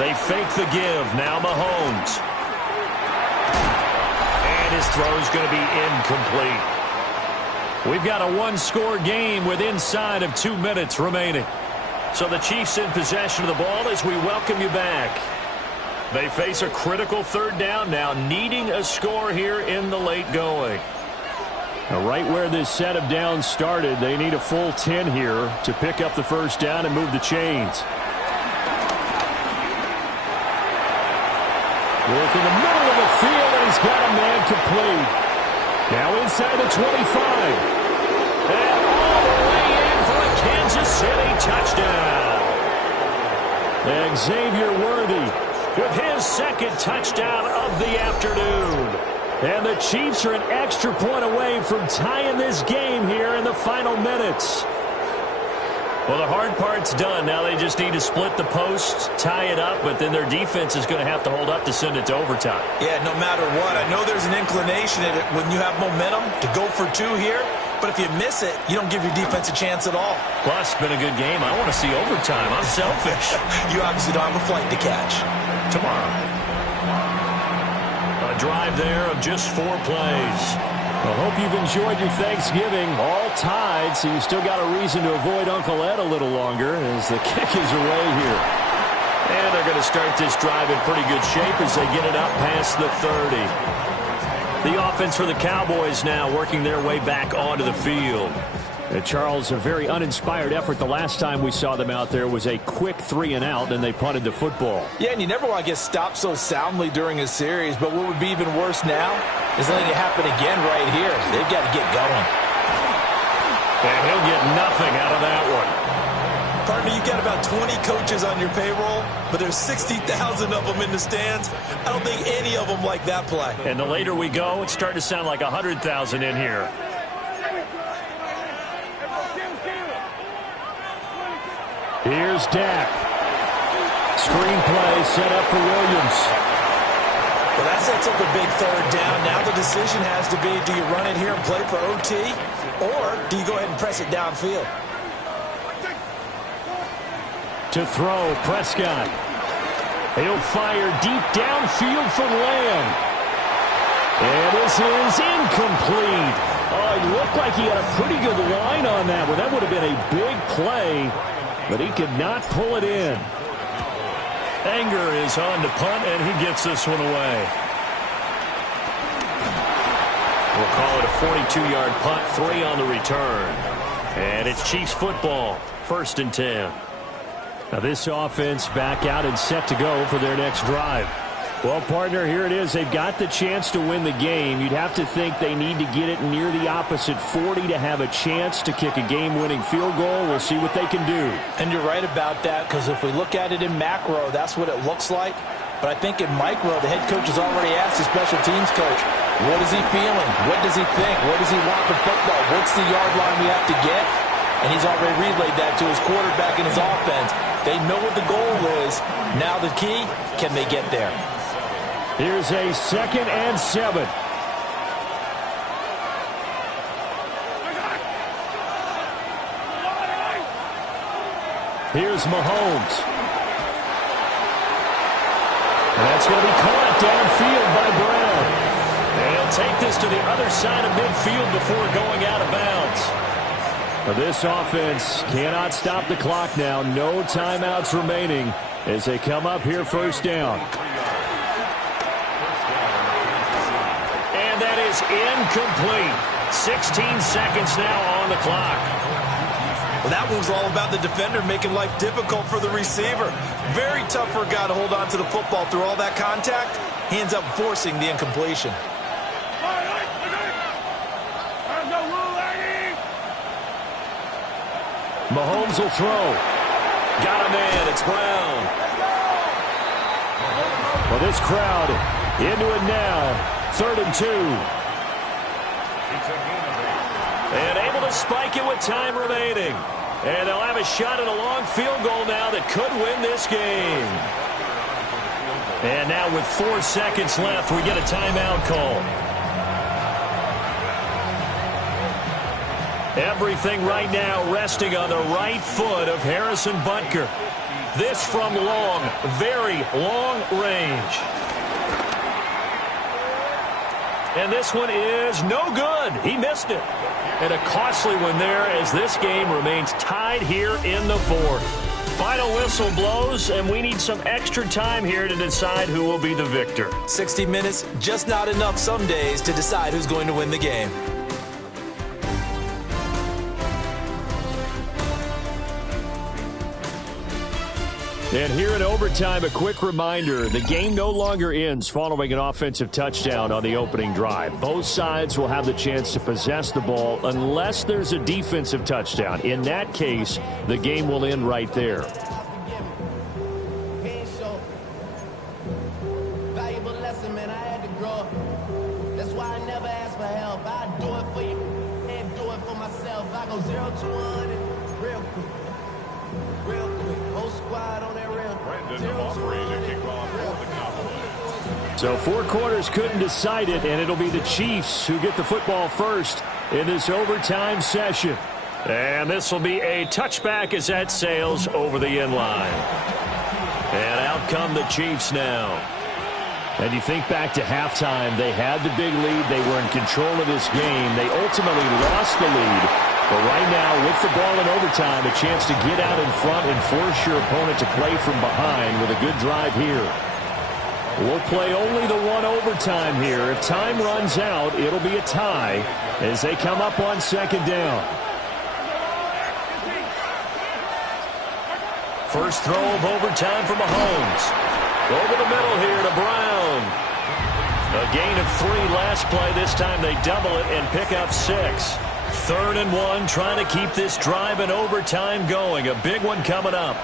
They fake the give. Now Mahomes. And his throw's going to be incomplete. We've got a one-score game with inside of 2 minutes remaining. So the Chiefs in possession of the ball as we welcome you back. They face a critical 3rd down now, needing a score here in the late going. Now right where this set of downs started, they need a full 10 here to pick up the first down and move the chains. Work in the middle of the field, and he's got a man complete. Now inside the 25. And all the way in for a Kansas City touchdown. And Xavier Worthy with his 2nd touchdown of the afternoon. And the Chiefs are an extra point away from tying this game here in the final minutes. Well, the hard part's done. Now they just need to split the posts, tie it up, but then their defense is going to have to hold up to send it to overtime. Yeah, no matter what. I know there's an inclination in it when you have momentum to go for 2 here, but if you miss it, you don't give your defense a chance at all. Plus, it's been a good game. I want to see overtime. I'm selfish. You obviously don't have a flight to catch. Tomorrow. A drive there of just 4 plays. I hope you've enjoyed your Thanksgiving. All tied, so you still got a reason to avoid Uncle Ed a little longer as the kick is away here. And they're going to start this drive in pretty good shape as they get it up past the 30. The offense for the Cowboys now working their way back onto the field. And Charles, a very uninspired effort. The last time we saw them out there was a quick 3-and-out, and they punted the football. Yeah, and you never want to get stopped so soundly during a series, but what would be even worse now is letting it happen again right here. They've got to get going. And he'll get nothing out of that one. Partner, you got about 20 coaches on your payroll, but there's 60,000 of them in the stands. I don't think any of them like that play. And the later we go, it's starting to sound like 100,000 in here. Here's Dak. Screenplay set up for Williams. Well, that sets up a big 3rd down. Now the decision has to be, do you run it here and play for OT, or do you go ahead and press it downfield? To throw, Prescott. He'll fire deep downfield for Lamb. And this is incomplete. Oh, it looked like he had a pretty good line on that one. That would have been a big play, but he could not pull it in. Anger is on to punt, and he gets this one away. We'll call it a 42-yard punt, 3 on the return. And it's Chiefs football, 1st and 10. Now this offense back out and set to go for their next drive. Well, partner, here it is. They've got the chance to win the game. You'd have to think they need to get it near the opposite 40 to have a chance to kick a game-winning field goal. We'll see what they can do. And you're right about that, because if we look at it in macro, that's what it looks like. But I think in micro, the head coach has already asked the special teams coach, what is he feeling? What does he think? Where does he want the football? What's the yard line we have to get? And he's already relayed that to his quarterback and his offense. They know what the goal is. Now the key, can they get there? Here's a 2nd and 7. Here's Mahomes. And that's going to be caught downfield by Brown. And he'll take this to the other side of midfield before going out of bounds. But this offense cannot stop the clock now. No timeouts remaining as they come up here 1st down. And that is incomplete. 16 seconds now on the clock. Well, that was all about the defender making life difficult for the receiver. Very tough for a guy to hold on to the football through all that contact. He ends up forcing the incompletion. Mahomes will throw. Got a man. It's Brown. Well, this crowd into it now. 3rd and 2. And able to spike it with time remaining. And they'll have a shot at a long field goal now that could win this game. And now with 4 seconds left, we get a timeout call. Everything right now resting on the right foot of Harrison Butker. This from long, very long range. And this one is no good. He missed it. And a costly one there as this game remains tied here in the 4th. Final whistle blows, and we need some extra time here to decide who will be the victor. 60 minutes, just not enough some days to decide who's going to win the game. And here in overtime, a quick reminder, the game no longer ends following an offensive touchdown on the opening drive. Both sides will have the chance to possess the ball unless there's a defensive touchdown. In that case, the game will end right there. Valuable lesson, man. I had to grow up. That's why I never ask for help. I do it for you and do it for myself. I go 0 to 100 real quick. Real quick. Whole squad on that real quick. 0 to 100. So 4 quarters couldn't decide it, and it'll be the Chiefs who get the football first in this overtime session. And this will be a touchback as that sails over the end line. And out come the Chiefs now. And you think back to halftime, they had the big lead. They were in control of this game. They ultimately lost the lead. But right now, with the ball in overtime, a chance to get out in front and force your opponent to play from behind with a good drive here. We'll play only the 1 overtime here. If time runs out, it'll be a tie as they come up on 2nd down. First throw of overtime for Mahomes. Over the middle here to Brown. A gain of 3 last play. This time they double it and pick up 6. 3rd and 1, trying to keep this drive in overtime going. A big one coming up.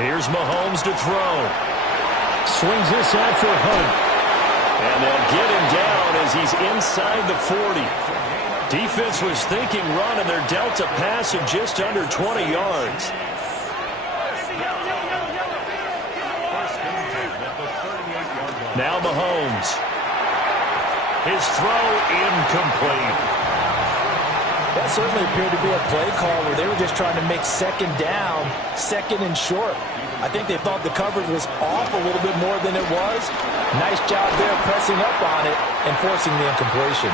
Here's Mahomes to throw. Swings this out for Hunt. And they'll get him down as he's inside the 40. Defense was thinking run, and they're dealt a pass of just under 20 yards. Now Mahomes. His throw incomplete. That certainly appeared to be a play call where they were just trying to make 2nd down, 2nd and short. I think they thought the coverage was off a little bit more than it was. Nice job there pressing up on it and forcing the incompletion.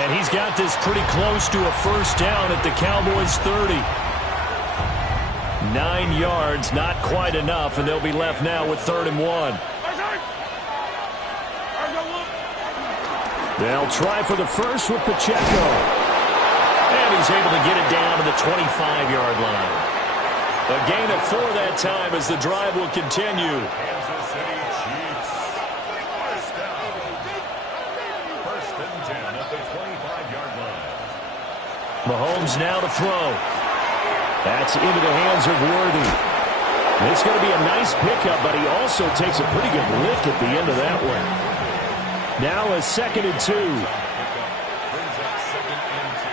And he's got this pretty close to a 1st down at the Cowboys' 30. 9 yards, not quite enough, and they'll be left now with 3rd and 1. They'll try for the first with Pacheco. And he's able to get it down to the 25-yard line. A gain of 4 that time as the drive will continue. Kansas City Chiefs. First down. 1st and 10 at the 25-yard line. Mahomes now to throw. That's into the hands of Worthy. It's going to be a nice pickup, but he also takes a pretty good lick at the end of that one. Now a 2nd and 2. Brings up 2nd and 2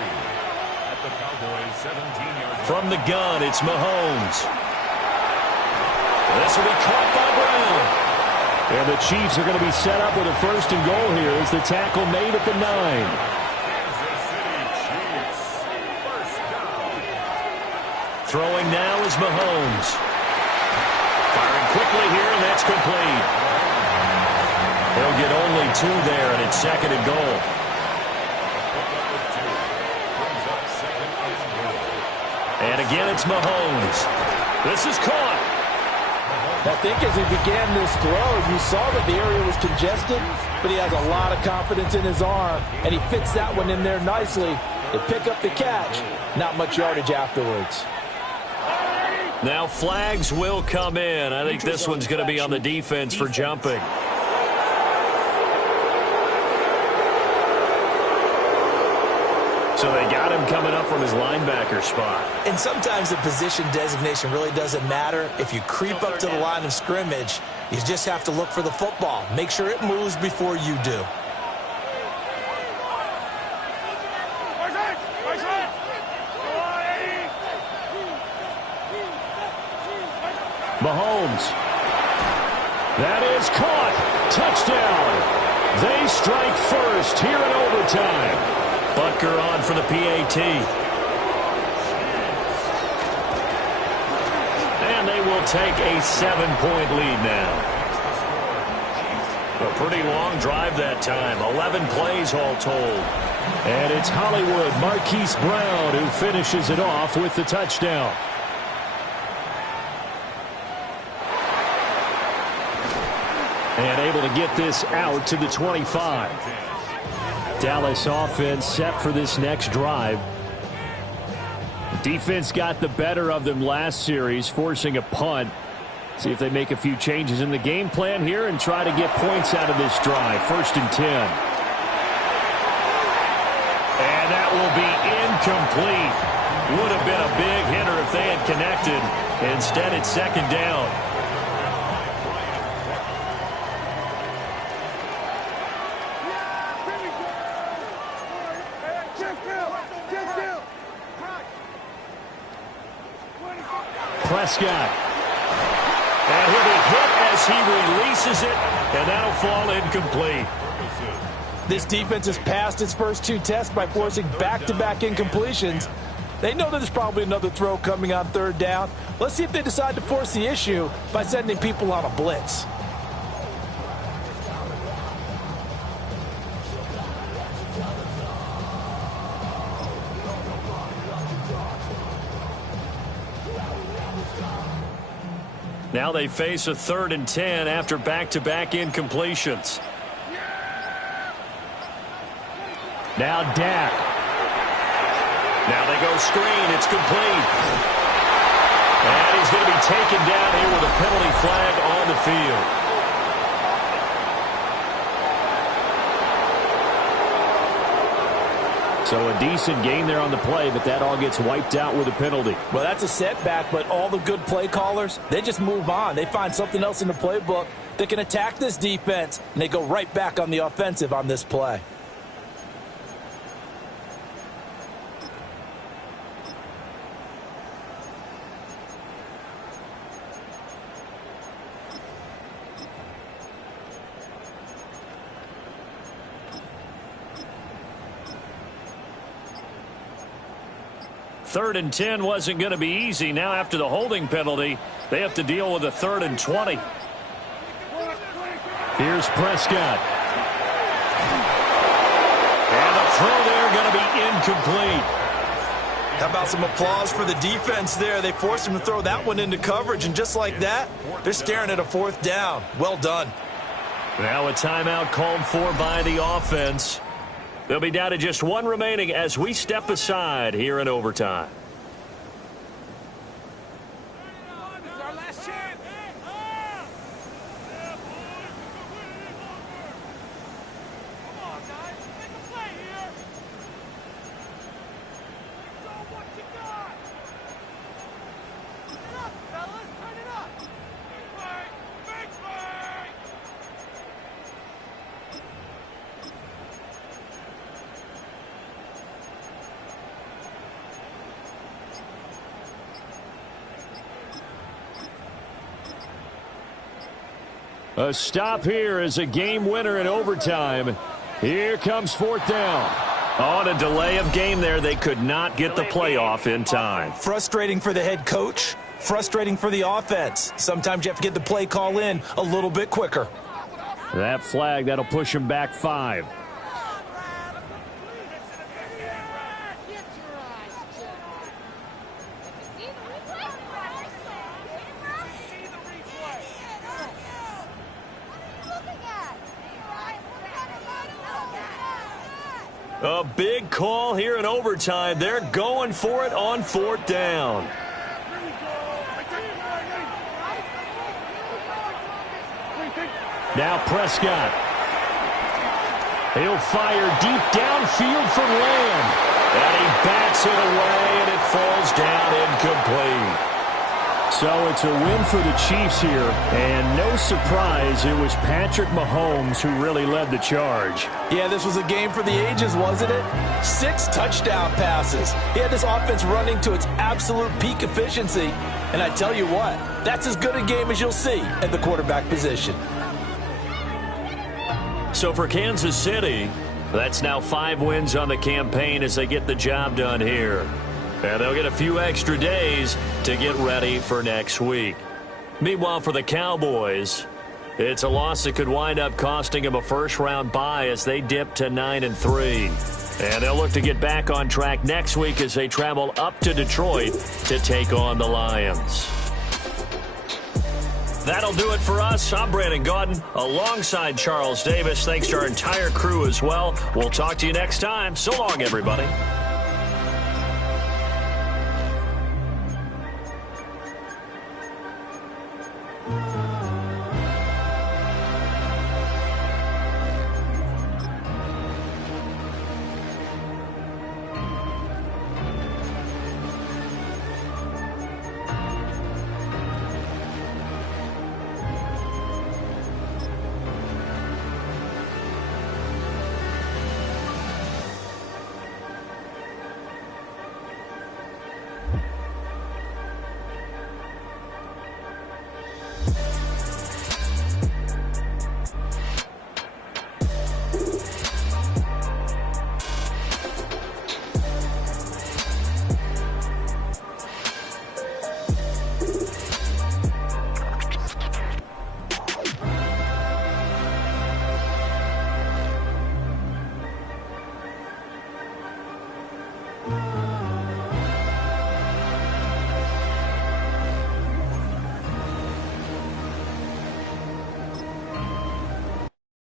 at the Cowboys' 17-yard line. From the gun, it's Mahomes. This will be caught by Brown. And the Chiefs are going to be set up with a first and goal here as the tackle made at the 9. Kansas City Chiefs. First down. Throwing now is Mahomes. Firing quickly here, and that's complete. He'll get only 2 there, and it's second and goal. And again, it's Mahomes. This is caught. I think as he began this throw, you saw that the area was congested, but he has a lot of confidence in his arm, and he fits that one in there nicely. They pick up the catch. Not much yardage afterwards. Now flags will come in. I think this one's going to be on the defense for jumping. So they got him coming up from his linebacker spot. And sometimes the position designation really doesn't matter. If you creep up to the line of scrimmage, you just have to look for the football. Make sure it moves before you do. Mahomes. That is caught. Touchdown. They strike first here in overtime. Butker on for the PAT. And they will take a 7-point lead now. A pretty long drive that time. 11 plays all told. And it's Hollywood Marquise Brown who finishes it off with the touchdown. And able to get this out to the 25. Dallas offense set for this next drive. Defense got the better of them last series, forcing a punt. See if they make a few changes in the game plan here and try to get points out of this drive. 1st and 10. And that will be incomplete. Would have been a big hitter if they had connected. Instead, it's 2nd down. Prescott. And he'll be hit as he releases it, and that'll fall incomplete. This defense has passed its first 2 tests by forcing back-to-back incompletions. They know that there's probably another throw coming on 3rd down. Let's see if they decide to force the issue by sending people on a blitz. Now they face a 3rd and 10 after back-to-back incompletions. Now Dak. Now they go screen. It's complete. And he's going to be taken down here with a penalty flag on the field. So a decent gain there on the play, but that all gets wiped out with a penalty. Well, that's a setback, but all the good play callers, they just move on. They find something else in the playbook that can attack this defense, and they go right back on the offensive on this play. Third and 10 wasn't going to be easy. Now after the holding penalty, they have to deal with a 3rd and 20. Here's Prescott. And the throw there going to be incomplete. How about some applause for the defense there? They forced him to throw that one into coverage, and just like that, they're staring at a 4th down. Well done. Now a timeout called for by the offense. They'll be down to just 1 remaining as we step aside here in overtime. A stop here is a game winner in overtime. Here comes fourth down. On a delay of game there, they could not get the playoff in time. Frustrating for the head coach, frustrating for the offense. Sometimes you have to get the play call in a little bit quicker. That flag, that'll push him back 5. A big call here in overtime. They're going for it on fourth down. Now Prescott. He'll fire deep downfield for Lamb. And he bats it away, and it falls down incomplete. So it's a win for the Chiefs here, and no surprise, it was Patrick Mahomes who really led the charge. Yeah, this was a game for the ages, wasn't it? 6 touchdown passes. He had this offense running to its absolute peak efficiency. And I tell you what, that's as good a game as you'll see at the quarterback position. So for Kansas City, that's now 5 wins on the campaign as they get the job done here. And they'll get a few extra days to get ready for next week. Meanwhile, for the Cowboys, it's a loss that could wind up costing them a first-round bye as they dip to 9-3. And they'll look to get back on track next week as they travel up to Detroit to take on the Lions. That'll do it for us. I'm Brandon Gaudin alongside Charles Davis. Thanks to our entire crew as well. We'll talk to you next time. So long, everybody.